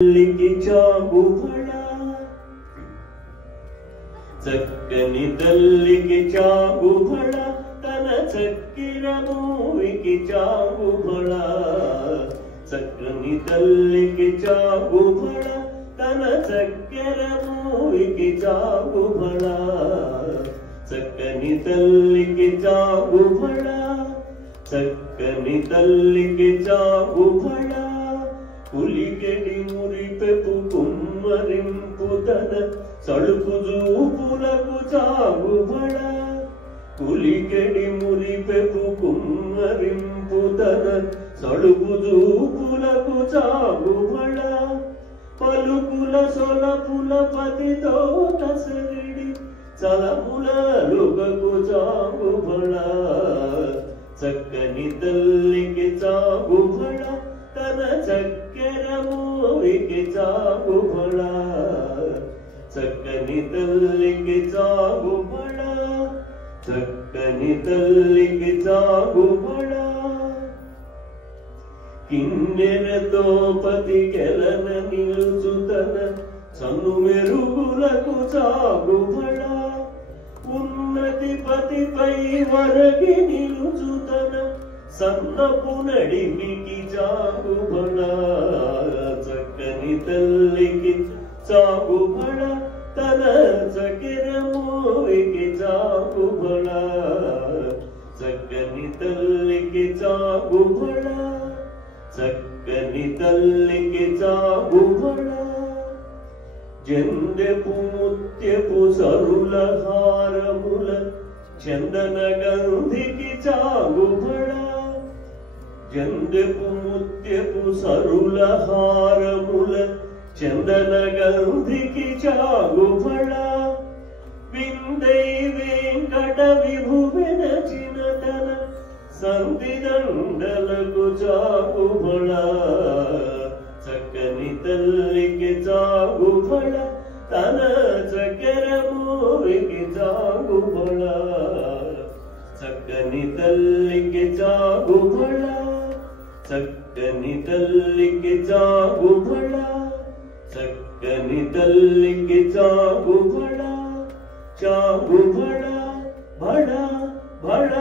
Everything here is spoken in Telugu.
తల్లికి చాగుబళ చక్కని తల్లికి చాగుబళ తన చక్కెర మూవికి చాగుబళ చక్కని తల్లికి చాగుబళ తన చక్కెర మూవికి చాగుబళ చక్కని తల్లికి చాగుబళ చక్కని తల్లికి చాగుబళ పులికెడి మురిపెపు కుమ్మరింపుదన సడుపు జూపులకు చాగుబళ పులికెడి మురిపెపు కుమ్మరింపుదన సడుపు జూపులకు చాగుబళ పలుకుల సొలపుల పతితో కసరిడి చలములకు చాగుబళ చక్కని తల్లికి చాగుబళ తన చక్కెర మూవికి చాగుబళ చక్కని తల్లికి చాగుబళ చక్కని తల్లికి చాగుబళ కిన్నెరతో పతికెలన నిలుచుతన సన్ను మెరుగులకు చాగుబళ ఉన్నతి పతిపై వరగి నిలుచుతన సన్నపు నడిమికి చాగుబళ చక్కని తల్లికి చాగుబళ తన చక్కెర మూవికి చాగుబళ చక్కని తల్లికి చాగుబళ చక్కని తల్లికి చాగుబళ జందెపు ముత్యపు సరుల హారముల చందన గంధికి చాగుబళ జందెపు ముత్యపు సరుల హారముల చందన గంధికి చాగుబళ విందై వెంకట విభువెన చినతన సంధిదండలకు చాగుబళ చక్కని తల్లికి చాగుబళ తన చక్కెర మూవికి చాగుబళ చక్కని తల్లికి చాగుబళ చక్కని తల్లికి చాగుబళ చక్కని తల్లికి చాగుబళ చాగుబళ బళ బళ